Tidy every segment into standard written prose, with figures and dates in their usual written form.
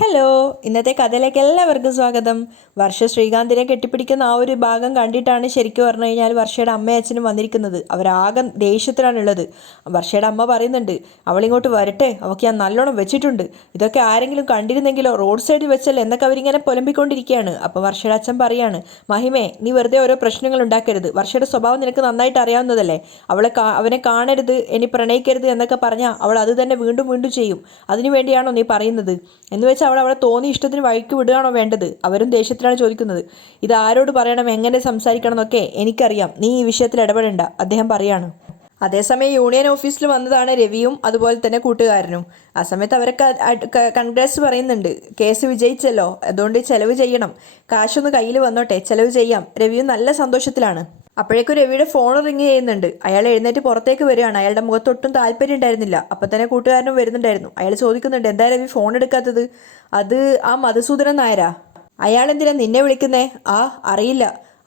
Hello, ഇന്നത്തെ കഥയിലേക്ക് എല്ലാവർക്കും സ്വാഗതം. വർഷ ശ്രീകാന്തിനെ കെട്ടിപ്പിടിക്കുന്ന ആ ഒരു ഭാഗം കണ്ടിട്ടാണ് ശരിക്കും പറഞ്ഞു കഴിഞ്ഞാൽ വർഷയുടെ അമ്മയും അച്ഛനും വന്നിരിക്കുന്നത്. അവരാകെ ദേഷ്യത്തിലാണുള്ളത്. വർഷയുടെ അമ്മ പറയുന്നുണ്ട്, അവളിങ്ങോട്ട് വരട്ടെ, അവൾക്ക് ഞാൻ നല്ലോണം വെച്ചിട്ടുണ്ട്, ഇതൊക്കെ ആരെങ്കിലും കണ്ടിരുന്നെങ്കിലോ, റോഡ് സൈഡിൽ വെച്ചല്ലേ എന്നൊക്കെ അവരിങ്ങനെ പുലമ്പിക്കൊണ്ടിരിക്കുകയാണ്. അപ്പോൾ വർഷയുടെ അച്ഛൻ പറയാണ്, മഹിമേ, നീ വെറുതെ ഓരോ പ്രശ്നങ്ങൾ ഉണ്ടാക്കരുത്. വർഷയുടെ സ്വഭാവം നിനക്ക് നന്നായിട്ട് അറിയാവുന്നതല്ലേ. അവനെ കാണരുത്, ഇനി പ്രണയിക്കരുത് എന്നൊക്കെ പറഞ്ഞാൽ അവൾ അത് തന്നെ വീണ്ടും വീണ്ടും ചെയ്യും. അതിനു വേണ്ടിയാണോ നീ പറയുന്നത് എന്ന് വെച്ചാൽ അവളെ തോന്നിയ ഇഷ്ടത്തിന് വഴിക്ക് വിടുകയാണോ വേണ്ടത്? അവരും ദേഷ്യത്തിലാണ് ചോദിക്കുന്നത്. ഇത് ആരോട് പറയണം, എങ്ങനെ സംസാരിക്കണം എന്നൊക്കെ എനിക്കറിയാം, നീ ഈ വിഷയത്തിൽ ഇടപെടേണ്ട, അദ്ദേഹം പറയാണ്. അതേസമയം യൂണിയൻ ഓഫീസിൽ വന്നതാണ് രവിയും അതുപോലെ തന്നെ കൂട്ടുകാരനും. ആ സമയത്ത് അവരൊക്കെ കൺഗ്രാറ്റ്സ് പറയുന്നുണ്ട്. കേസ് വിജയിച്ചല്ലോ, അതുകൊണ്ട് ചെലവ് ചെയ്യണം, കാശൊന്ന് കയ്യിൽ വന്നോട്ടെ, ചെലവ് ചെയ്യാം. രവിയും നല്ല സന്തോഷത്തിലാണ്. അപ്പോഴേക്കും രവിയുടെ ഫോൺ റിങ് ചെയ്യുന്നുണ്ട്. അയാൾ എഴുന്നേറ്റ് പുറത്തേക്ക് വരികയാണ്. അയാളുടെ മുഖത്തൊട്ടും താല്പര്യം ഉണ്ടായിരുന്നില്ല. അപ്പം തന്നെ കൂട്ടുകാരനും വരുന്നുണ്ടായിരുന്നു. അയാൾ ചോദിക്കുന്നുണ്ട്, എന്താ രവി ഫോൺ എടുക്കാത്തത്? അത് ആ മധുസൂദനൻ നായരാ. അയാൾ എന്തിനാ നിന്നെ വിളിക്കുന്നേ? അറിയില്ല,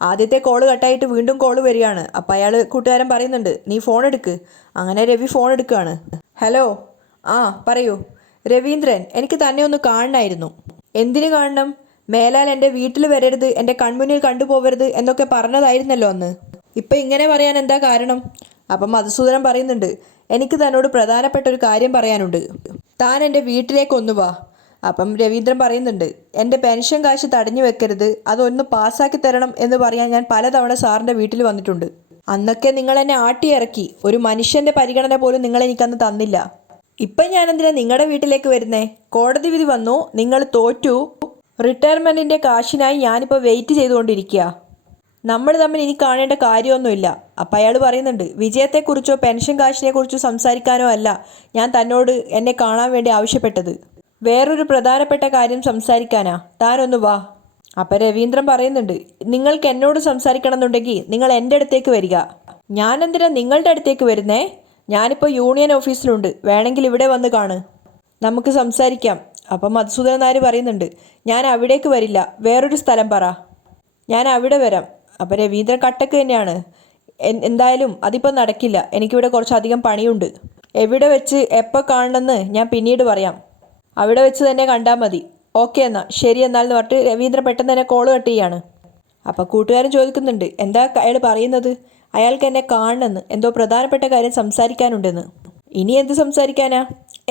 ആദ്യത്തെ കോള് കട്ടായിട്ട് വീണ്ടും കോള് വരികയാണ്. അപ്പം കൂട്ടുകാരൻ പറയുന്നുണ്ട്, നീ ഫോൺ എടുക്ക്. അങ്ങനെ രവി ഫോൺ എടുക്കുകയാണ്. ഹലോ, പറയൂ. രവീന്ദ്രൻ, എനിക്ക് തന്നെ ഒന്ന് കാണണമായിരുന്നു. എന്തിനു കാണണം? മേലാൽ എൻ്റെ വീട്ടിൽ വരരുത്, എൻ്റെ കൺമുന്നിൽ കണ്ടുപോകരുത് എന്നൊക്കെ പറഞ്ഞതായിരുന്നല്ലോ അന്ന്. ഇപ്പം ഇങ്ങനെ പറയാൻ എന്താ കാരണം? അപ്പം മധുസൂദനൻ പറയുന്നുണ്ട്, എനിക്ക് തന്നോട് പ്രധാനപ്പെട്ട ഒരു കാര്യം പറയാനുണ്ട്. താൻ എൻ്റെ വീട്ടിലേക്ക് ഒന്ന് വാ. അപ്പം രവീന്ദ്രൻ പറയുന്നുണ്ട്, എൻ്റെ പെൻഷൻ കാശ് തടഞ്ഞു വെക്കരുത്, അതൊന്ന് പാസ്സാക്കി തരണം എന്ന് പറയാൻ ഞാൻ പലതവണ സാറിൻ്റെ വീട്ടിൽ വന്നിട്ടുണ്ട്. അന്നൊക്കെ നിങ്ങൾ എന്നെ ആട്ടിയിറക്കി, ഒരു മനുഷ്യൻ്റെ പരിഗണന പോലും നിങ്ങൾ എനിക്കന്ന് തന്നില്ല. ഇപ്പം ഞാൻ എന്തിനാ നിങ്ങളുടെ വീട്ടിലേക്ക് വരുന്നേ? കോടതി വിധി വന്നു, നിങ്ങൾ തോറ്റു, റിട്ടയർമെൻറ്റിൻ്റെ കാശിനായി ഞാനിപ്പോൾ വെയിറ്റ് ചെയ്തുകൊണ്ടിരിക്കുക. നമ്മൾ തമ്മിൽ ഇനി കാണേണ്ട കാര്യമൊന്നുമില്ല. അപ്പം അയാൾ പറയുന്നുണ്ട്, വിജയത്തെക്കുറിച്ചോ പെൻഷൻ കാശിനെക്കുറിച്ചോ സംസാരിക്കാനോ അല്ല ഞാൻ തന്നോട് എന്നെ കാണാൻ വേണ്ടി ആവശ്യപ്പെട്ടത്, വേറൊരു പ്രധാനപ്പെട്ട കാര്യം സംസാരിക്കാനാ. താനൊന്ന് വാ. അപ്പം രവീന്ദ്രൻ പറയുന്നുണ്ട്, നിങ്ങൾക്ക് എന്നോട് സംസാരിക്കണം എന്നുണ്ടെങ്കിൽ നിങ്ങൾ എൻ്റെ അടുത്തേക്ക് വരിക. ഞാൻ എന്തിനാ നിങ്ങളുടെ അടുത്തേക്ക് വരുന്നേ? ഞാനിപ്പോൾ യൂണിയൻ ഓഫീസിലുണ്ട്, വേണമെങ്കിൽ ഇവിടെ വന്ന് കാണ്, നമുക്ക് സംസാരിക്കാം. അപ്പം മധുസൂദനൻ നായർ പറയുന്നുണ്ട്, ഞാൻ അവിടേക്ക് വരില്ല, വേറൊരു സ്ഥലം പറ, ഞാൻ അവിടെ വരാം. അപ്പം രവീന്ദ്രൻ കട്ടക്ക് തന്നെയാണ്. എന്തായാലും അതിപ്പോൾ നടക്കില്ല, എനിക്കിവിടെ കുറച്ചധികം പണിയുണ്ട്. എവിടെ വെച്ച് എപ്പോൾ കാണണമെന്ന് ഞാൻ പിന്നീട് പറയാം, അവിടെ വെച്ച് തന്നെ കണ്ടാൽ മതി. ഓക്കെ എന്നാൽ ശരി എന്നാൽ എന്ന് പറഞ്ഞിട്ട് രവീന്ദ്രൻ പെട്ടെന്ന് തന്നെ കോള് കട്ട് ചെയ്യാണ്. അപ്പം കൂട്ടുകാരൻ ചോദിക്കുന്നുണ്ട്, എന്താ അയാൾ പറയുന്നത്? അയാൾക്ക് എന്നെ കാണണമെന്ന്, എന്തോ പ്രധാനപ്പെട്ട കാര്യം സംസാരിക്കാനുണ്ടെന്ന്. ഇനി എന്ത് സംസാരിക്കാനാ?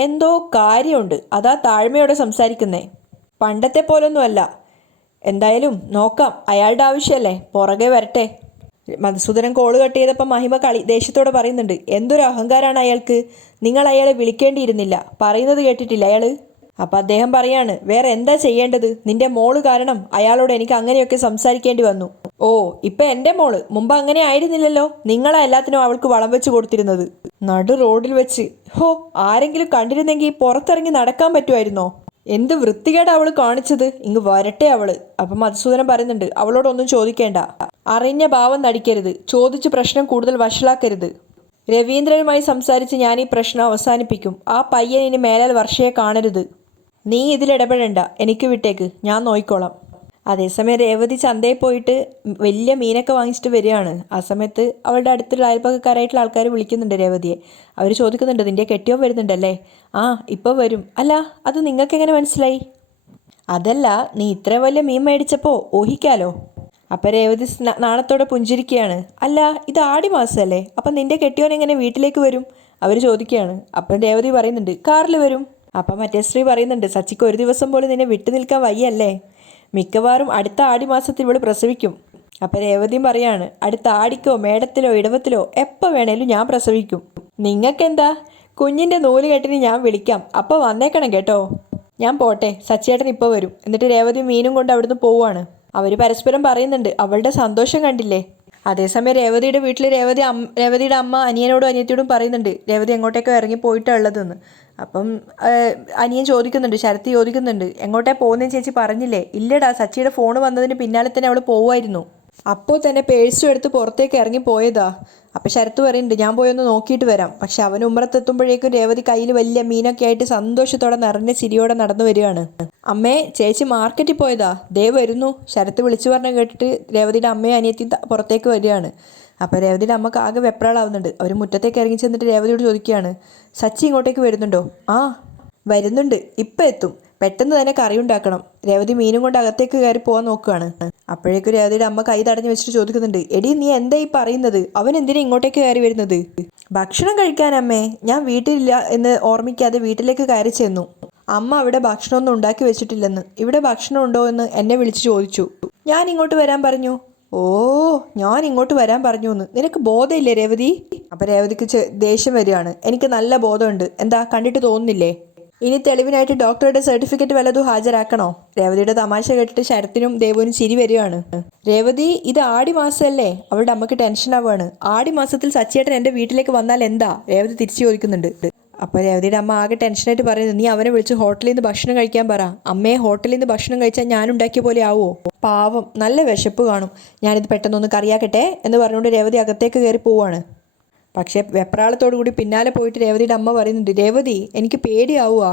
എന്തോ കാര്യമുണ്ട്, അതാ താഴ്മയോടെ സംസാരിക്കുന്നേ, പണ്ടത്തെ പോലൊന്നുമല്ല. എന്തായാലും നോക്കാം, അയാളുടെ ആവശ്യമല്ലേ, പുറകെ വരട്ടെ. മധുസൂദനൻ കോള് കട്ട് ചെയ്തപ്പോൾ മഹിമ ദേഷ്യത്തോടെ പറയുന്നുണ്ട്, എന്തൊരു അഹങ്കാരമാണ് അയാൾക്ക്, നിങ്ങൾ അയാളെ വിളിക്കേണ്ടിയിരുന്നില്ല, പറയുന്നത് കേട്ടിട്ടില്ല അയാൾ. അപ്പം അദ്ദേഹം പറയാണ്, വേറെ എന്താ ചെയ്യേണ്ടത്? നിന്റെ മോള് കാരണം അയാളോട് എനിക്ക് അങ്ങനെയൊക്കെ സംസാരിക്കേണ്ടി വന്നു. ഓ, ഇപ്പം എൻ്റെ മോള്, മുമ്പ് അങ്ങനെ ആയിരുന്നില്ലല്ലോ, നിങ്ങളാ എല്ലാത്തിനും അവൾക്ക് വളം വെച്ച് കൊടുത്തിരുന്നത്. നടു റോഡിൽ വെച്ച്, ആരെങ്കിലും കണ്ടിരുന്നെങ്കിൽ പുറത്തിറങ്ങി നടക്കാൻ പറ്റുമായിരുന്നോ? എന്ത് വൃത്തികേടാ അവള് കാണിച്ചത്, ഇങ്ങ് വരട്ടെ അവള്. അപ്പം മധുസൂദനൻ പറയുന്നുണ്ട്, അവളോടൊന്നും ചോദിക്കേണ്ട, അറിഞ്ഞ ഭാവം നടിക്കരുത്, ചോദിച്ച് പ്രശ്നം കൂടുതൽ വഷളാക്കരുത്. രവീന്ദ്രനുമായി സംസാരിച്ച് ഞാൻ ഈ പ്രശ്നം അവസാനിപ്പിക്കും. ആ പയ്യൻ ഇനി മേലാൽ വർഷയെ കാണരുത്. നീ ഇതിലിടപെടണ്ട, എനിക്ക് വിട്ടേക്ക്, ഞാൻ നോക്കിക്കോളാം. അതേസമയം രേവതി ചന്തയിൽ പോയിട്ട് വലിയ മീനൊക്കെ വാങ്ങിച്ചിട്ട് വരികയാണ്. ആ സമയത്ത് അവളുടെ അടുത്തുള്ള അയൽപ്പക്കക്കാരായിട്ടുള്ള ആൾക്കാർ വിളിക്കുന്നുണ്ട് രേവതിയെ. അവർ ചോദിക്കുന്നുണ്ട്, നിൻ്റെ കെട്ടിയോൻ വരുന്നുണ്ടല്ലേ? ഇപ്പോൾ വരും. അല്ല, അത് നിങ്ങൾക്ക് എങ്ങനെ മനസ്സിലായി? അതല്ല, നീ ഇത്ര വലിയ മീൻ മേടിച്ചപ്പോൾ ഊഹിക്കാലോ. അപ്പം രേവതി നാണത്തോടെ പുഞ്ചിരിക്കുകയാണ്. അല്ല, ഇത് ആടി മാസമല്ലേ, അപ്പം നിൻ്റെ കെട്ടിയോൻ എങ്ങനെ വീട്ടിലേക്ക് വരും? അവർ ചോദിക്കുകയാണ്. അപ്പം രേവതി പറയുന്നുണ്ട്, കാറിൽ വരും. അപ്പം മറ്റേ സ്ത്രീ പറയുന്നുണ്ട്, സച്ചിക്ക് ഒരു ദിവസം പോലും നിന്നെ വിട്ടു നിൽക്കാൻ വയ്യല്ലേ, മിക്കവാറും അടുത്ത ആടി മാസത്തിൽ ഇവൾ പ്രസവിക്കും. അപ്പം രേവതിയും പറയാണ്, അടുത്ത ആടിക്കോ മേടത്തിലോ ഇടവത്തിലോ എപ്പോൾ വേണേലും ഞാൻ പ്രസവിക്കും. നിങ്ങൾക്കെന്താ, കുഞ്ഞിൻ്റെ നൂല് കെട്ടിന് ഞാൻ വിളിക്കാം, അപ്പോൾ വന്നേക്കണം കേട്ടോ. ഞാൻ പോട്ടെ, സച്ചിയേട്ടൻ ഇപ്പോൾ വരും. എന്നിട്ട് രേവതി മീനും കൊണ്ട് അവിടുന്ന് പോവുകയാണ്. അവർ പരസ്പരം പറയുന്നുണ്ട്, അവളുടെ സന്തോഷം കണ്ടില്ലേ. അതേസമയം രേവതിയുടെ വീട്ടിൽ രേവതിയുടെ അമ്മ അനിയനോടും അനിയത്തിയോടും പറയുന്നുണ്ട്, രേവതി എങ്ങോട്ടേക്കോ ഇറങ്ങി പോയിട്ടാണ് ഉള്ളതെന്ന്. അപ്പം അനിയൻ ചോദിക്കുന്നുണ്ട്, ശരത്ത് ചോദിക്കുന്നുണ്ട്, എങ്ങോട്ടേ പോകുന്നതെന്ന് ചേച്ചി പറഞ്ഞില്ലേ? ഇല്ലടാ, സച്ചിയുടെ ഫോൺ വന്നതിന് പിന്നാലെ തന്നെ അവൾ പോവുമായിരുന്നു, അപ്പോൾ തന്നെ പേഴ്സും എടുത്ത് പുറത്തേക്ക് ഇറങ്ങി പോയതാ. അപ്പം ശരത്ത് പറയുന്നുണ്ട്, ഞാൻ പോയൊന്ന് നോക്കിയിട്ട് വരാം. പക്ഷെ അവൻ ഉമ്മറത്തെത്തുമ്പോഴേക്കും രേവതി കയ്യിൽ വലിയ മീനൊക്കെ ആയിട്ട് സന്തോഷത്തോടെ നിറഞ്ഞ ചിരിയോടെ നടന്നു വരികയാണ്. അമ്മേ, ചേച്ചി മാർക്കറ്റിൽ പോയതാ, ദേ വരുന്നു. ശരത്ത് വിളിച്ചു പറഞ്ഞ കേട്ടിട്ട് രേവതിയുടെ അമ്മയും അനിയത്തിയും പുറത്തേക്ക് വരികയാണ്. അപ്പോൾ രേവതിയുടെ അമ്മക്ക് ആകെ വെപ്രാളാവുന്നുണ്ട്. അവർ മുറ്റത്തേക്ക് ഇറങ്ങി ചെന്നിട്ട് രേവതിയോട് ചോദിക്കുകയാണ്, സച്ചി ഇങ്ങോട്ടേക്ക് വരുന്നുണ്ടോ? വരുന്നുണ്ട്, ഇപ്പം എത്തും. പെട്ടെന്ന് തന്നെ കറി ഉണ്ടാക്കണം. രേവതി മീനും കൊണ്ട് അകത്തേക്ക് കയറി പോകാൻ നോക്കുകയാണ്. അപ്പോഴേക്കും രേവതിയുടെ അമ്മ കൈ തടഞ്ഞു വെച്ചിട്ട് ചോദിക്കുന്നുണ്ട്, എടി നീ എന്താ ഈ പറയുന്നത്? അവൻ എന്തിനാ ഇങ്ങോട്ടേക്ക് കയറി വരുന്നത്? ഭക്ഷണം കഴിക്കാനമ്മേ, ഞാൻ വീട്ടിലില്ല എന്ന് ഓർമ്മിക്കാതെ വീട്ടിലേക്ക് കയറി ചെന്നു. അമ്മ അവിടെ ഭക്ഷണമൊന്നും ഉണ്ടാക്കി വെച്ചിട്ടില്ലെന്ന്. ഇവിടെ ഭക്ഷണം ഉണ്ടോ എന്ന് എന്നെ വിളിച്ച് ചോദിച്ചു. ഞാൻ ഇങ്ങോട്ട് വരാൻ പറഞ്ഞു. ഓ, ഞാൻ ഇങ്ങോട്ട് വരാൻ പറഞ്ഞു എന്ന്. നിനക്ക് ബോധമില്ലേ രേവതി? അപ്പം രേവതിക്ക് ദേഷ്യം വരികയാണ്. എനിക്ക് നല്ല ബോധമുണ്ട്. എന്താ കണ്ടിട്ട് തോന്നുന്നില്ലേ? ഇനി തെളിവിനായിട്ട് ഡോക്ടറുടെ സർട്ടിഫിക്കറ്റ് വല്ലതും ഹാജരാക്കണോ? രേവതിയുടെ തമാശ കേട്ടിട്ട് ശരത്തിനും ദേവുവിനും ചിരി വരികയാണ്. രേവതി, ഇത് ആടി മാസമല്ലേ? അവളുടെ അമ്മക്ക് ടെൻഷൻ ആവുകയാണ്. ആടി മാസത്തിൽ സച്ചിയേട്ടൻ എൻ്റെ വീട്ടിലേക്ക് വന്നാൽ എന്താ? രേവതി തിരിച്ചു ചോദിക്കുന്നുണ്ട്. അപ്പോൾ രേവതിയുടെ അമ്മ ആകെ ടെൻഷനായിട്ട് പറയുന്നത്, നീ അവനെ വിളിച്ച് ഹോട്ടലിൽ നിന്ന് ഭക്ഷണം കഴിക്കാൻ പറ. അമ്മയെ ഹോട്ടലിൽ നിന്ന് ഭക്ഷണം കഴിച്ചാൽ ഞാൻ ഉണ്ടാക്കിയ പോലെ ആവുമോ? പാവം, നല്ല വിശപ്പ് കാണും. ഞാനിത് പെട്ടെന്നൊന്ന് കറിയാക്കട്ടെ എന്ന് പറഞ്ഞുകൊണ്ട് രേവതി അകത്തേക്ക് കയറി പോവാണ്. പക്ഷേ വെപ്രാളത്തോടു കൂടി പിന്നാലെ പോയിട്ട് രേവതിയുടെ അമ്മ പറയുന്നുണ്ട്, രേവതി എനിക്ക് പേടിയാവുക.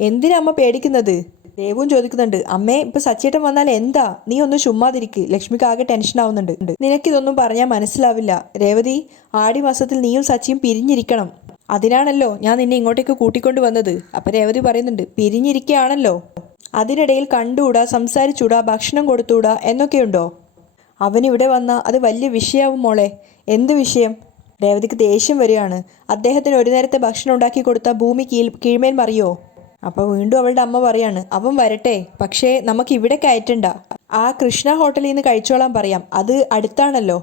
എന്തിനാ അമ്മ പേടിക്കുന്നത്? ദേവും ചോദിക്കുന്നുണ്ട്, അമ്മേ ഇപ്പൊ സച്ചേട്ടൻ വന്നാൽ എന്താ? നീ ഒന്ന് ചുമ്മാതിരിക്ക്. ലക്ഷ്മിക്ക് ആകെ ടെൻഷൻ ആവുന്നുണ്ട്. നിനക്കിതൊന്നും പറഞ്ഞാൽ മനസ്സിലാവില്ല രേവതി. ആടി മാസത്തിൽ നീയും സച്ചിയും പിരിഞ്ഞിരിക്കണം. അതിനാണല്ലോ ഞാൻ നിന്നെ ഇങ്ങോട്ടേക്ക് കൂട്ടിക്കൊണ്ട് വന്നത്. അപ്പം രേവതി പറയുന്നുണ്ട്, പിരിഞ്ഞിരിക്കുകയാണല്ലോ, അതിനിടയിൽ കണ്ടുകൂടാ, സംസാരിച്ചൂടാ, ഭക്ഷണം കൊടുത്തുകൂടാ എന്നൊക്കെയുണ്ടോ? അവനിവിടെ വന്നാൽ അത് വലിയ വിഷയമാവും മോളെ. എന്ത് വിഷയം? രേവതിക്ക് ദേഷ്യം വരികയാണ്. അദ്ദേഹത്തിന് ഒരു നേരത്തെ ഭക്ഷണം ഉണ്ടാക്കി കൊടുത്താൽ ഭൂമി കീഴ്മേൽ മറിയോ? അപ്പോൾ വീണ്ടും അവളുടെ അമ്മ പറയാണ്, അവൻ വരട്ടെ, പക്ഷേ നമുക്ക് ഇവിടെ കയറ്റണ്ട. ആ കൃഷ്ണ ഹോട്ടലിൽ നിന്ന് കഴിച്ചോളാൻ പറയാം, അത് അടുത്താണല്ലോ.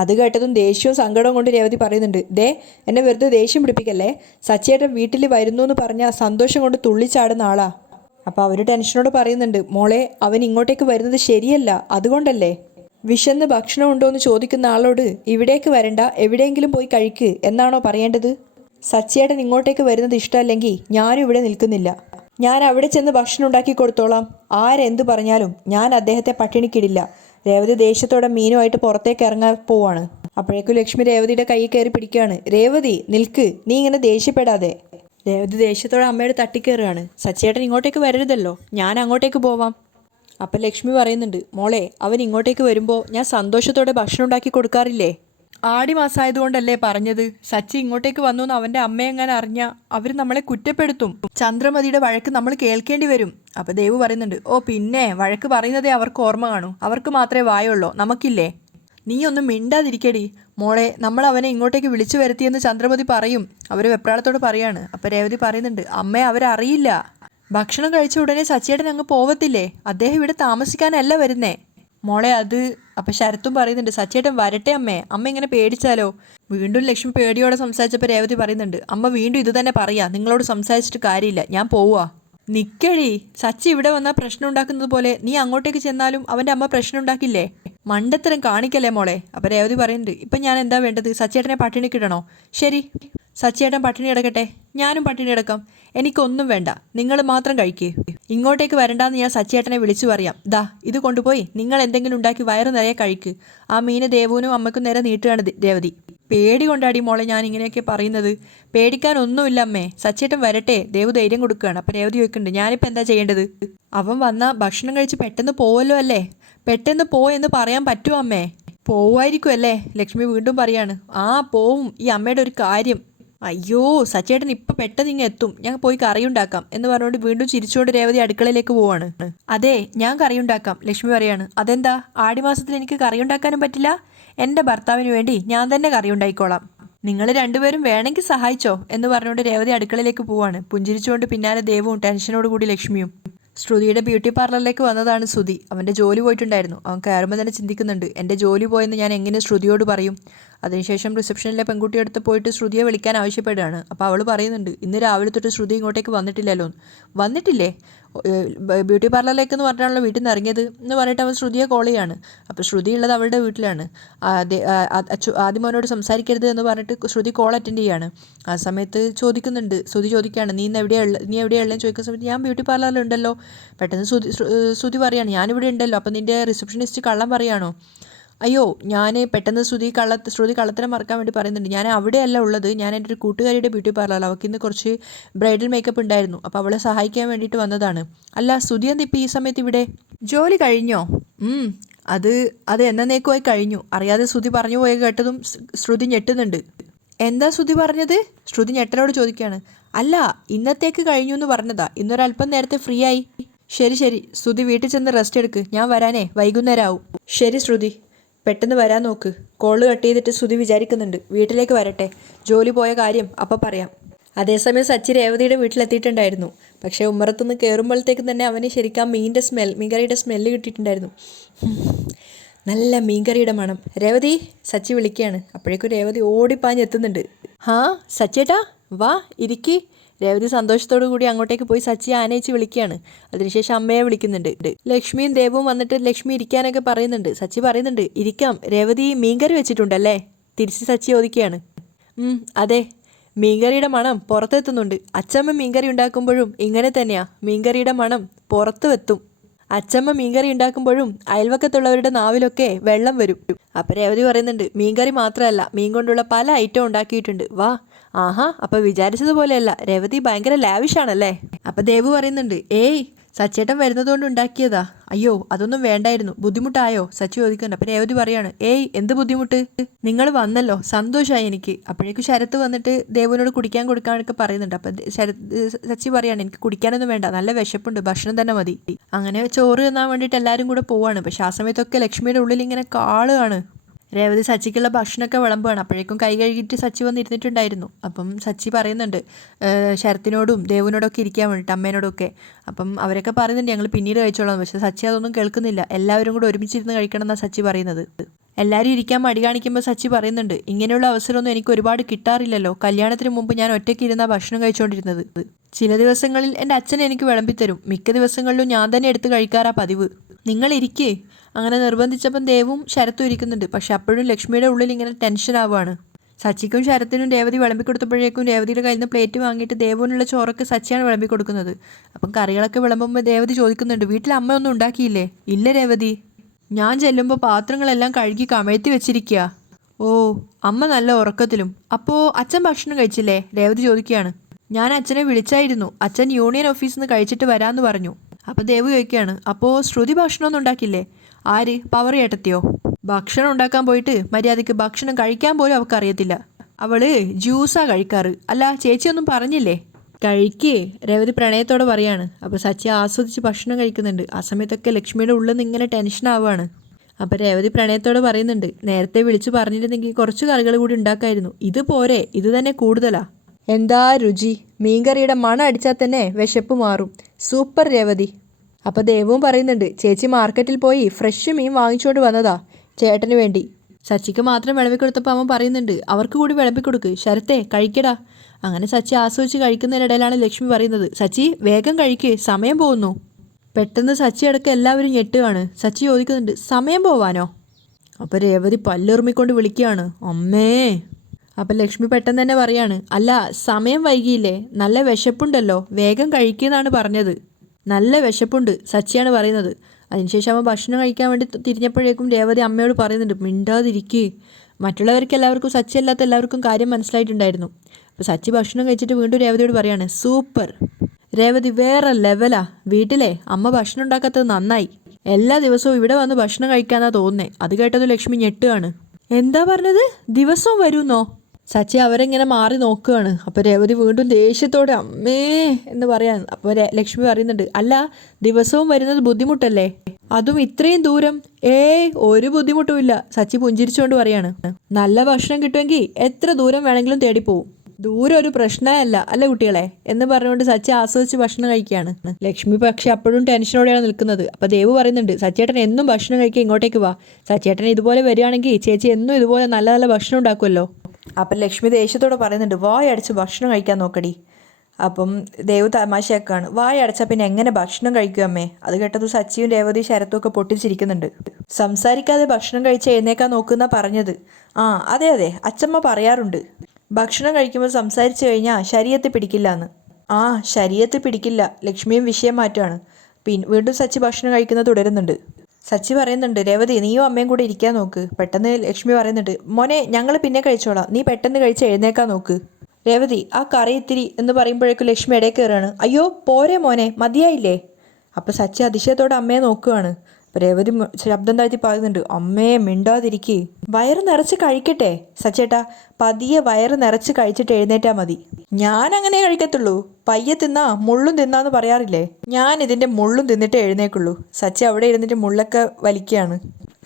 അത് കേട്ടതും ദേഷ്യവും സങ്കടവും കൊണ്ട് രേവതി പറയുന്നുണ്ട്, എന്നെ വെറുതെ ദേഷ്യം പിടിപ്പിക്കല്ലേ. സച്ചിയേട്ടൻ വീട്ടിൽ വരുന്നു എന്ന് പറഞ്ഞാൽ സന്തോഷം കൊണ്ട് തുള്ളിച്ചാടുന്ന ആളാ. അപ്പോൾ അവർ ടെൻഷനോട് പറയുന്നുണ്ട്, മോളെ അവൻ ഇങ്ങോട്ടേക്ക് വരുന്നത് ശരിയല്ല, അതുകൊണ്ടല്ലേ. വിശന്ന് ഭക്ഷണം ഉണ്ടോ എന്ന് ചോദിക്കുന്ന ആളോട് ഇവിടേക്ക് വരണ്ട, എവിടെയെങ്കിലും പോയി കഴിക്ക് എന്നാണോ പറയേണ്ടത്? സച്ചിയേട്ടൻ ഇങ്ങോട്ടേക്ക് വരുന്നത് ഇഷ്ടമല്ലെങ്കിൽ ഞാനും ഇവിടെ നിൽക്കുന്നില്ല. ഞാൻ അവിടെ ചെന്ന് ഭക്ഷണം ഉണ്ടാക്കി കൊടുത്തോളാം. ആരെന്ത് പറഞ്ഞാലും ഞാൻ അദ്ദേഹത്തെ പട്ടിണിക്കിടില്ല. രേവതി ദേഷ്യത്തോടെ മീനുമായിട്ട് പുറത്തേക്ക് ഇറങ്ങാൻ പോവാണ്. അപ്പോഴേക്കും ലക്ഷ്മി രേവതിയുടെ കൈ കയറി പിടിക്കുകയാണ്. രേവതി നിൽക്ക്, നീ ഇങ്ങനെ ദേഷ്യപ്പെടാതെ. രേവതി ദേഷ്യത്തോടെ അമ്മയുടെ തട്ടിക്കയറുകയാണ്. സച്ചിയേട്ടൻ ഇങ്ങോട്ടേക്ക് വരരുതല്ലോ, ഞാൻ അങ്ങോട്ടേക്ക് പോവാം. അപ്പം ലക്ഷ്മി പറയുന്നുണ്ട്, മോളെ അവൻ ഇങ്ങോട്ടേക്ക് വരുമ്പോൾ ഞാൻ സന്തോഷത്തോടെ ഭക്ഷണം ഉണ്ടാക്കി കൊടുക്കാറില്ലേ? ആടി മാസമായതുകൊണ്ടല്ലേ പറഞ്ഞത്. സച്ചി ഇങ്ങോട്ടേക്ക് വന്നു എന്ന് അവൻ്റെ അമ്മയെങ്ങനെ അറിഞ്ഞാൽ അവർ നമ്മളെ കുറ്റപ്പെടുത്തും. ചന്ദ്രമതിയുടെ വഴക്ക് നമ്മൾ കേൾക്കേണ്ടി വരും. അപ്പം ദേവ് പറയുന്നുണ്ട്, ഓ പിന്നെ വഴക്ക് പറയുന്നതേ അവർക്ക് ഓർമ്മ കാണൂ, അവർക്ക് മാത്രമേ വായുള്ളൂ, നമുക്കില്ലേ? നീ ഒന്നും മിണ്ടാതിരിക്കടി മോളെ, നമ്മൾ അവനെ ഇങ്ങോട്ടേക്ക് വിളിച്ചു വരുത്തിയെന്ന് ചന്ദ്രമതി പറയും. അവർ വെപ്രാളത്തോട് പറയാണ്. അപ്പം രേവതി പറയുന്നുണ്ട്, അമ്മയെ അവരറിയില്ല. ഭക്ഷണം കഴിച്ച ഉടനെ സച്ചിയേട്ടൻ അങ്ങ് പോവത്തില്ലേ? അദ്ദേഹം ഇവിടെ താമസിക്കാനല്ല വരുന്നേ മോളെ. അത് അപ്പം ശരത്തും പറയുന്നുണ്ട്, സച്ചേട്ടൻ വരട്ടെ അമ്മേ, അമ്മ ഇങ്ങനെ പേടിച്ചാലോ? വീണ്ടും ലക്ഷ്മി പേടിയോടെ സംസാരിച്ചപ്പോൾ രേവതി പറയുന്നുണ്ട്, അമ്മ വീണ്ടും ഇത് തന്നെ പറയാ, നിങ്ങളോട് സംസാരിച്ചിട്ട് കാര്യമില്ല, ഞാൻ പോവാ. നിക്കടി, സച്ചി ഇവിടെ വന്നാൽ പ്രശ്നം ഉണ്ടാക്കുന്നത് പോലെ നീ അങ്ങോട്ടേക്ക് ചെന്നാലും അവൻ്റെ അമ്മ പ്രശ്നം ഉണ്ടാക്കില്ലേ? മണ്ടത്തരം കാണിക്കല്ലേ മോളെ. അപ്പം രേവതി പറയുന്നുണ്ട്, ഇപ്പം ഞാൻ എന്താ വേണ്ടത്? സച്ചേട്ടനെ പട്ടിണി കിടണോ? ശരി, സച്ചേട്ടൻ പട്ടിണി കിടക്കട്ടെ, ഞാനും പട്ടിണി കിടക്കാം. എനിക്കൊന്നും വേണ്ട, നിങ്ങൾ മാത്രം കഴിക്കേ. ഇങ്ങോട്ടേക്ക് വരണ്ടാന്ന് ഞാൻ സച്ചേട്ടനെ വിളിച്ചു പറയാം. ദാ ഇത് കൊണ്ടുപോയി നിങ്ങൾ എന്തെങ്കിലും ഉണ്ടാക്കി വയറ് നിറയെ കഴിക്ക്. ആ മീന് ദേവുവിനും അമ്മയ്ക്കും നേരെ നീട്ടുകയാണ് രേവതി. പേടി കൊണ്ടാടി മോളെ ഞാൻ ഇങ്ങനെയൊക്കെ പറയുന്നത്. പേടിക്കാനൊന്നുമില്ല അമ്മേ, സച്ചേട്ടൻ വരട്ടെ. ദേവു ധൈര്യം കൊടുക്കുകയാണ്. അപ്പം രേവതി ചോദിക്കുന്നുണ്ട്, ഞാനിപ്പോൾ എന്താ ചെയ്യേണ്ടത്? അവൻ വന്നാൽ ഭക്ഷണം കഴിച്ച് പെട്ടെന്ന് പോവല്ലോ അല്ലേ? പെട്ടെന്ന് എന്ന് പറയാൻ പറ്റുമോ അമ്മേ? പോവായിരിക്കും അല്ലേ? ലക്ഷ്മി വീണ്ടും പറയാണ്, ആ പോവും. ഈ അമ്മയുടെ ഒരു കാര്യം. അയ്യോ, സച്ചേട്ടൻ ഇപ്പം പെട്ടെന്ന് ഇങ്ങനെ എത്തും, ഞാൻ പോയി കറിയുണ്ടാക്കാം എന്ന് പറഞ്ഞുകൊണ്ട് വീണ്ടും ചിരിച്ചുകൊണ്ട് രേവതി അടുക്കളയിലേക്ക് പോവാണ്. അതെ, ഞാൻ കറിയുണ്ടാക്കാം. ലക്ഷ്മി പറയാണ്, അതെന്താ? ആടിമാസത്തിൽ എനിക്ക് കറിയുണ്ടാക്കാനും പറ്റില്ല? എൻ്റെ ഭർത്താവിന് വേണ്ടി ഞാൻ തന്നെ കറിയുണ്ടായിക്കോളാം, നിങ്ങൾ രണ്ടുപേരും വേണമെങ്കിൽ സഹായിച്ചോ എന്ന് പറഞ്ഞുകൊണ്ട് രേവതി അടുക്കളയിലേക്ക് പോവാണ്. പുഞ്ചിരിച്ചുകൊണ്ട് പിന്നാലെ ദേവും ടെൻഷനോട് കൂടി ലക്ഷ്മിയും. ശ്രുതിയുടെ ബ്യൂട്ടി പാർലറിലേക്ക് വന്നതാണ് സുധി. അവൻ്റെ ജോലി പോയിട്ടുണ്ടായിരുന്നു. അവൻ കയറുമ്പോൾ തന്നെ ചിന്തിക്കുന്നുണ്ട്, എൻ്റെ ജോലി പോയെന്ന് ഞാൻ എങ്ങനെ ശ്രുതിയോട് പറയും? അതിനുശേഷം റിസപ്ഷനിലെ പെൺകുട്ടിയെടുത്ത് പോയിട്ട് ശ്രുതിയെ വിളിക്കാൻ ആവശ്യപ്പെടുകയാണ്. അപ്പോൾ അവൾ പറയുന്നുണ്ട്, ഇന്ന് രാവിലെ തൊട്ട് ശ്രുതി ഇങ്ങോട്ടേക്ക് വന്നിട്ടില്ലല്ലോ. വന്നിട്ടില്ലേ? ബ്യൂട്ടി പാർലറിലേക്ക് എന്ന് പറഞ്ഞാണല്ലോ വീട്ടിൽ നിന്ന് ഇറങ്ങിയത് എന്ന് പറഞ്ഞിട്ട് അവൻ ശ്രുതിയെ കോൾ ചെയ്യാണ്. അപ്പോൾ ശ്രുതി ഉള്ളത് അവളുടെ വീട്ടിലാണ്. ആദ്യം അവനോട് സംസാരിക്കരുത് എന്ന് പറഞ്ഞിട്ട് ശ്രുതി കോൾ അറ്റൻഡ് ചെയ്യാണ്. ആ സമയത്ത് ശ്രുതി ചോദിക്കുകയാണ്, നീ എവിടെയുള്ളതെന്ന് ചോദിക്കുന്ന സമയത്ത് ഞാൻ ബ്യൂട്ടി പാർലറിലുണ്ടല്ലോ. പെട്ടെന്ന് ശ്രുതി പറയാണ്, ഞാനിവിടെ ഉണ്ടല്ലോ. അപ്പം നിൻ്റെ റിസപ്ഷനിസ്റ്റ് കള്ളം പറയുകയാണോ? അയ്യോ, ഞാൻ പെട്ടെന്ന് ശ്രുതി കള്ളത്തരം മറക്കാൻ വേണ്ടി പറയുന്നുണ്ട്. ഞാൻ അവിടെയല്ല ഉള്ളത്, ഞാൻ എൻ്റെ ഒരു കൂട്ടുകാരിയുടെ ബ്യൂട്ടി പാർലറിൽ. അവൾക്ക് ഇന്ന് കുറച്ച് ബ്രൈഡൽ മേക്കപ്പ് ഉണ്ടായിരുന്നു, അപ്പോൾ അവളെ സഹായിക്കാൻ വേണ്ടിയിട്ട് വന്നതാണ്. അല്ല, ശ്രുതി എന്ത് ഇപ്പോൾ ഈ സമയത്ത് ഇവിടെ? ജോലി കഴിഞ്ഞോ? അത് എന്നേക്കുമായി കഴിഞ്ഞു. അറിയാതെ ശ്രുതി പറഞ്ഞു പോയ കേട്ടതും ശ്രുതി ഞെട്ടുന്നുണ്ട്. എന്താ ശ്രുതി പറഞ്ഞത്? ശ്രുതി ഞെട്ടലോട് ചോദിക്കുകയാണ്. അല്ല, ഇന്നത്തേക്ക് കഴിഞ്ഞു എന്ന് പറഞ്ഞതാ, ഇന്നൊരല്പം നേരത്തെ ഫ്രീ ആയി. ശരി ശരി, ശ്രുതി വീട്ടിൽ ചെന്ന് റെസ്റ്റ് എടുക്ക്, ഞാൻ വരാനേ വൈകുന്നേരം ആവും. ശരി ശ്രുതി, പെട്ടെന്ന് വരാൻ നോക്ക്. കോള് കട്ട് ചെയ്തിട്ട് ശ്രുതി വിചാരിക്കുന്നുണ്ട് വീട്ടിലേക്ക് വരട്ടെ, ജോലി പോയ കാര്യം അപ്പം പറയാം. അതേസമയം സച്ചി രേവതിയുടെ വീട്ടിലെത്തിയിട്ടുണ്ടായിരുന്നു. പക്ഷേ ഉമ്മറത്തുനിന്ന് കയറുമ്പോഴത്തേക്കും തന്നെ അവന് ശരിക്കും മീൻകറിയുടെ സ്മെല്ല് കിട്ടിയിട്ടുണ്ടായിരുന്നു. നല്ല മീൻകറിയുടെ മണം. രേവതി, സച്ചി വിളിക്കുകയാണ്. അപ്പോഴേക്കും രേവതി ഓടിപ്പാഞ്ഞെത്തുന്നുണ്ട്. ഹാ സച്ചേട്ടാ, വാ ഇരിക്കി. രേവതി സന്തോഷത്തോടു കൂടി അങ്ങോട്ടേക്ക് പോയി സച്ചി ആനയിച്ച് വിളിക്കുകയാണ്. അതിനുശേഷം അമ്മയെ വിളിക്കുന്നുണ്ട്. ലക്ഷ്മിയും ദേവും വന്നിട്ട് ലക്ഷ്മി ഇരിക്കാനൊക്കെ പറയുന്നുണ്ട്. സച്ചി പറയുന്നുണ്ട് ഇരിക്കാം. രേവതി മീൻകറി വെച്ചിട്ടുണ്ടല്ലേ? തിരിച്ച് സച്ചി ചോദിക്കുകയാണ്. അതെ, മീൻകറിയുടെ മണം പുറത്തെത്തുന്നുണ്ട്. അച്ചമ്മ മീൻകറി ഉണ്ടാക്കുമ്പോഴും ഇങ്ങനെ തന്നെയാ, മീൻകറിയുടെ മണം പുറത്തു അച്ചമ്മ മീൻകറി ഉണ്ടാക്കുമ്പോഴും അയൽവക്കത്തുള്ളവരുടെ നാവിലൊക്കെ വെള്ളം വരും. അപ്പം രേവതി പറയുന്നുണ്ട് മീൻകറി മാത്രമല്ല, മീൻ കൊണ്ടുള്ള പല ഐറ്റം ഉണ്ടാക്കിയിട്ടുണ്ട്, വാ. ആഹാ, അപ്പം വിചാരിച്ചതുപോലെയല്ല, രേവതി ഭയങ്കര ലാവിഷാണല്ലേ? അപ്പം ദേവു പറയുന്നുണ്ട് ഏയ് സച്ചേട്ടൻ വരുന്നതുകൊണ്ട് ഉണ്ടാക്കിയതാ. അയ്യോ അതൊന്നും വേണ്ടായിരുന്നു, ബുദ്ധിമുട്ടായോ? സച്ചി ചോദിക്കുന്നുണ്ട്. അപ്പം രേവതി പറയാണ് ഏയ് എന്ത് ബുദ്ധിമുട്ട്, നിങ്ങൾ വന്നല്ലോ, സന്തോഷമായി എനിക്ക്. അപ്പോഴേക്കും ശരത്ത് വന്നിട്ട് ദേവുവിനോട് കുടിക്കാൻ കൊടുക്കാനൊക്കെ പറയുന്നുണ്ട്. അപ്പം സച്ചി പറയാണ് എനിക്ക് കുടിക്കാനൊന്നും വേണ്ട, നല്ല വിശപ്പുണ്ട്, ഭക്ഷണം തന്നെ മതി. അങ്ങനെ ചോറ് തിന്നാൻ വേണ്ടിയിട്ട് എല്ലാവരും കൂടെ പോവാണ്. പക്ഷെ ആ സമയത്തൊക്കെ ലക്ഷ്മിയുടെ ഉള്ളിൽ ഇങ്ങനെ കാളുകയാണ്. രേവതി സച്ചിക്കുള്ള ഭക്ഷണമൊക്കെ വിളമ്പുകയാണ്. അപ്പോഴേക്കും കൈ കഴുകിയിട്ട് സച്ചി വന്നിരുന്നിട്ടുണ്ടായിരുന്നു. അപ്പം സച്ചി പറയുന്നുണ്ട് ശരത്തിനോടും ദേവുവിനോടൊക്കെ ഇരിക്കാൻ വേണ്ടിയിട്ട്, അമ്മേനോടൊക്കെ. അപ്പം അവരൊക്കെ പറയുന്നുണ്ട് ഞങ്ങൾ പിന്നീട് കഴിച്ചോളാം. പക്ഷേ സച്ചി അതൊന്നും കേൾക്കുന്നില്ല. എല്ലാവരും കൂടെ ഒരുമിച്ചിരുന്ന് കഴിക്കണം എന്നാണ് സച്ചി പറയുന്നത്. എല്ലാവരും ഇരിക്കാൻ മടി കാണിക്കുമ്പോൾ സച്ചി പറയുന്നുണ്ട് ഇങ്ങനെയുള്ള അവസരമൊന്നും എനിക്ക് ഒരുപാട് കിട്ടാറില്ലല്ലോ, കല്യാണത്തിന് മുമ്പ് ഞാൻ ഒറ്റയ്ക്ക് ഇരുന്നാണ് ഭക്ഷണം കഴിച്ചുകൊണ്ടിരുന്നത്. ചില ദിവസങ്ങളിൽ എൻ്റെ അച്ഛൻ എനിക്ക് വിളമ്പിത്തരും, മിക്ക ദിവസങ്ങളിലും ഞാൻ തന്നെ എടുത്ത് കഴിക്കാറാ പതിവ്. നിങ്ങൾ ഇരിക്കേ. അങ്ങനെ നിർബന്ധിച്ചപ്പം ദേവും ശരത്തും ഇരിക്കുന്നുണ്ട്. പക്ഷെ അപ്പോഴും ലക്ഷ്മിയുടെ ഉള്ളിൽ ഇങ്ങനെ ടെൻഷൻ ആവുകയാണ്. സച്ചിക്കും ശരത്തിനും രേവതി വിളമ്പി കൊടുത്തപ്പോഴേക്കും രേവതിയുടെ കയ്യിൽ നിന്ന് പ്ലേറ്റ് വാങ്ങിയിട്ട് ദേവുവിനുള്ള ചോറൊക്കെ സച്ചിയാണ് വിളമ്പി കൊടുക്കുന്നത്. അപ്പം കറികളൊക്കെ വിളമ്പുമ്പോൾ രേവതി ചോദിക്കുന്നുണ്ട് വീട്ടിൽ അമ്മ ഒന്നും ഉണ്ടാക്കിയില്ലേ? ഇല്ല രേവതി, ഞാൻ ചെല്ലുമ്പോൾ പാത്രങ്ങളെല്ലാം കഴുകി കമഴ്ത്തി വെച്ചിരിക്കുക. ഓ, അമ്മ നല്ല ഉറക്കത്തിലും. അപ്പോൾ അച്ഛൻ ഭക്ഷണം കഴിച്ചില്ലേ? രേവതി ചോദിക്കുകയാണ്. ഞാൻ അച്ഛനെ വിളിച്ചായിരുന്നു, അച്ഛൻ യൂണിയൻ ഓഫീസിൽ നിന്ന് കഴിച്ചിട്ട് വരാമെന്ന് പറഞ്ഞു. അപ്പോൾ ദേവ് ചോദിക്കുകയാണ് അപ്പോൾ ശ്രുതി ഭക്ഷണമൊന്നും ഉണ്ടാക്കില്ലേ? ആര്, പവർ ഏട്ടത്തിയോ? ഭക്ഷണം ഉണ്ടാക്കാൻ പോയിട്ട് മര്യാദയ്ക്ക് ഭക്ഷണം കഴിക്കാൻ പോലും അവൾക്കറിയത്തില്ല. അവള് ജ്യൂസാ കഴിക്കാറ്. അല്ല ചേച്ചിയൊന്നും പറഞ്ഞില്ലേ? കഴിക്കേ, രേവതി പ്രണയത്തോടെ പറയാണ്. അപ്പോൾ സച്ചി ആസ്വദിച്ച് ഭക്ഷണം കഴിക്കുന്നുണ്ട്. ആ സമയത്തൊക്കെ ലക്ഷ്മിയുടെ ഉള്ളിൽ നിന്ന് ഇങ്ങനെ ടെൻഷൻ ആവുകയാണ്. അപ്പോൾ രേവതി പ്രണയത്തോടെ പറയുന്നുണ്ട് നേരത്തെ വിളിച്ചു പറഞ്ഞിരുന്നെങ്കിൽ കുറച്ച് കറികൾ കൂടി ഉണ്ടാക്കായിരുന്നു, ഇത് പോരെ, ഇത് തന്നെ കൂടുതലാ. എന്താ രുചി, മീൻകറിയുടെ മണം അടിച്ചാൽ തന്നെ വിശപ്പ് മാറും. സൂപ്പർ രേവതി. അപ്പോൾ ദേവും പറയുന്നുണ്ട് ചേച്ചി മാർക്കറ്റിൽ പോയി ഫ്രഷ് മീൻ വാങ്ങിച്ചുകൊണ്ട് വന്നതാ ചേട്ടന് വേണ്ടി. സച്ചിക്ക് മാത്രം വിളമ്പിക്കൊടുത്തപ്പോൾ അവൻ പറയുന്നുണ്ട് അവർക്ക് കൂടി വിളമ്പിക്കൊടുക്ക്, ശരത്തേ കഴിക്കടാ. അങ്ങനെ സച്ചി ആസ്വദിച്ച് കഴിക്കുന്നതിനിടയിലാണ് ലക്ഷ്മി പറയുന്നത് സച്ചി വേഗം കഴിക്ക്, സമയം പോകുന്നു. പെട്ടെന്ന് സച്ചി അടക്കം എല്ലാവരും ഞെട്ടുകയാണ്. സച്ചി ചോദിക്കുന്നുണ്ട് സമയം പോവാനോ? അപ്പോൾ രേവതി പല്ലുറുമിക്കൊണ്ട് വിളിക്കുകയാണ് അമ്മേ. അപ്പം ലക്ഷ്മി പെട്ടെന്ന് തന്നെ പറയാണ് അല്ല സമയം വൈകിയില്ലേ, നല്ല വിശപ്പുണ്ടല്ലോ, വേഗം കഴിക്കുമെന്നാണ് പറഞ്ഞത്. നല്ല വിശപ്പുണ്ട് സച്ചിയാണ് പറയുന്നത്. അതിനുശേഷം അവൻ ഭക്ഷണം കഴിക്കാൻ വേണ്ടി തിരിഞ്ഞപ്പോഴേക്കും രേവതി അമ്മയോട് പറയുന്നുണ്ട് മിണ്ടാതിരിക്കുക. മറ്റുള്ളവർക്ക് എല്ലാവർക്കും സച്ചി അല്ലാത്ത എല്ലാവർക്കും കാര്യം മനസ്സിലായിട്ടുണ്ടായിരുന്നു. അപ്പോൾ സച്ചി ഭക്ഷണം കഴിച്ചിട്ട് വീണ്ടും രേവതിയോട് പറയാണ് സൂപ്പർ രേവതി, വേറെ ലെവലാ. വീട്ടിലെ അമ്മ ഭക്ഷണം ഉണ്ടാക്കാത്തത് നന്നായി, എല്ലാ ദിവസവും ഇവിടെ വന്ന് ഭക്ഷണം കഴിക്കാനാ തോന്നുന്നേ. അത് കേട്ടത് ലക്ഷ്മി ഞെട്ടുകയാണ്. എന്താ പറഞ്ഞത്, ദിവസവും വരുന്നോ? സച്ചി അവരെങ്ങനെ മാറി നോക്കുകയാണ്. അപ്പോൾ രേവതി വീണ്ടും ദേഷ്യത്തോടെ അമ്മേ എന്ന് പറയാൻ. അപ്പോൾ ലക്ഷ്മി പറയുന്നുണ്ട് അല്ല ദിവസവും വരുന്നത് ബുദ്ധിമുട്ടല്ലേ, അതും ഇത്രയും ദൂരം? ഒരു ബുദ്ധിമുട്ടുമില്ല. സച്ചി പുഞ്ചിരിച്ചുകൊണ്ട് പറയാണ് നല്ല ഭക്ഷണം കിട്ടുമെങ്കിൽ എത്ര ദൂരം വേണമെങ്കിലും തേടിപ്പോവും, ദൂരം ഒരു പ്രശ്നമല്ല അല്ല കുട്ടികളെ എന്ന് പറഞ്ഞുകൊണ്ട് സച്ചി ആസ്വദിച്ച് ഭക്ഷണം കഴിക്കുകയാണ്. ലക്ഷ്മി പക്ഷെ അപ്പോഴും ടെൻഷനോടെയാണ് നിൽക്കുന്നത്. അപ്പോൾ ദേവ് പറയുന്നുണ്ട് സച്ചേട്ടൻ എന്നും ഭക്ഷണം കഴിക്കുക, ഇങ്ങോട്ടേക്ക് വാ. സച്ചേട്ടൻ ഇതുപോലെ വരികയാണെങ്കിൽ ചേച്ചി എന്നും ഇതുപോലെ നല്ല നല്ല ഭക്ഷണം ഉണ്ടാക്കുമല്ലോ. അപ്പം ലക്ഷ്മി ദേഷ്യത്തോടെ പറയുന്നുണ്ട് വായടച്ച് ഭക്ഷണം കഴിക്കാൻ നോക്കടി. അപ്പം ദേവ് തമാശയാക്കാണ് വായടച്ചാൽ പിന്നെ എങ്ങനെ ഭക്ഷണം കഴിക്കും അമ്മേ? അത് കേട്ടത് സച്ചിയും രേവതി ശരത്തും ഒക്കെ പൊട്ടിച്ചിരിക്കുന്നുണ്ട്. സംസാരിക്കാതെ ഭക്ഷണം കഴിച്ച് എഴുന്നേക്കാൻ നോക്കുന്ന പറഞ്ഞത്. ആ അതെ അതെ, അച്ചമ്മ പറയാറുണ്ട് ഭക്ഷണം കഴിക്കുമ്പോൾ സംസാരിച്ചു കഴിഞ്ഞാൽ ശരീരത്തിൽ പിടിക്കില്ല എന്ന്. ആ ശരീരത്തിൽ പിടിക്കില്ല. ലക്ഷ്മിയും വിഷയം മാറ്റുകയാണ്. വീണ്ടും സച്ചി ഭക്ഷണം കഴിക്കുന്നത് തുടരുന്നുണ്ട്. സച്ചി പറയുന്നുണ്ട് രേവതി നീയും അമ്മയും കൂടെ ഇരിക്കാൻ നോക്ക്. പെട്ടെന്ന് ലക്ഷ്മി പറയുന്നുണ്ട് മോനെ ഞങ്ങൾ പിന്നെ കഴിച്ചോളാം, നീ പെട്ടെന്ന് കഴിച്ച് എഴുന്നേക്കാൻ നോക്ക്. രേവതി ആ കറി ഇത്തിരി എന്ന് പറയുമ്പോഴേക്കും ലക്ഷ്മി ഇടയിൽ കയറുകയാണ്. അയ്യോ പോരെ മോനെ, മതിയായില്ലേ? അപ്പോൾ സച്ചി അതിശയത്തോടെ അമ്മയെ നോക്കുകയാണ്. അപ്പോൾ രേവതി ശബ്ദം താഴ്ത്തി പറയുന്നുണ്ട്, അമ്മേ മിണ്ടാതിരിക്കേ, വയറ് നിറച്ച് കഴിക്കട്ടെ സച്ചേട്ടാ, പതിയെ വയറ് നിറച്ച് കഴിച്ചിട്ട് എഴുന്നേറ്റാ മതി. ഞാൻ അങ്ങനെ കഴിക്കത്തുള്ളൂ, പയ്യെ തിന്നാ മുള്ളും തിന്നാന്ന് പറയാറില്ലേ, ഞാൻ ഇതിൻ്റെ മുള്ളും തിന്നിട്ട് എഴുന്നേക്കുള്ളൂ. സച്ചി അവിടെ ഇരുന്നിട്ട് മുള്ളൊക്കെ വലിക്കുകയാണ്.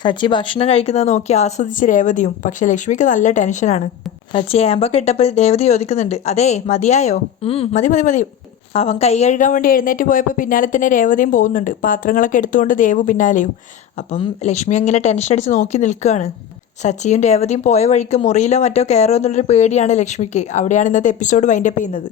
സച്ചി ഭക്ഷണം കഴിക്കുന്നത് നോക്കി ആസ്വദിച്ച് രേവതിയും. പക്ഷെ ലക്ഷ്മിക്ക് നല്ല ടെൻഷനാണ്. സച്ചി ഏമ്പൊക്കെ ഇട്ടപ്പോൾ രേവതി ചോദിക്കുന്നുണ്ട്, അതേ മതിയായോ? മതി മതി മതി. അവൻ കൈ കഴുകാൻ വേണ്ടി എഴുന്നേറ്റ് പോയപ്പോൾ പിന്നാലെ തന്നെ രേവതിയും പോകുന്നുണ്ട്. പാത്രങ്ങളൊക്കെ എടുത്തുകൊണ്ട് ദേവു പിന്നാലെയും. അപ്പം ലക്ഷ്മി അങ്ങനെ ടെൻഷൻ അടിച്ച് നോക്കി നിൽക്കുകയാണ്. സച്ചിയും രേവതിയും പോയ വഴിക്ക് മുറിയിലോ മറ്റോ കയറുമോ എന്നുള്ളൊരു പേടിയാണ് ലക്ഷ്മിക്ക്. അവിടെയാണ് ഇന്നത്തെ എപ്പിസോഡ് വൈൻഡപ്പ് ചെയ്യുന്നത്.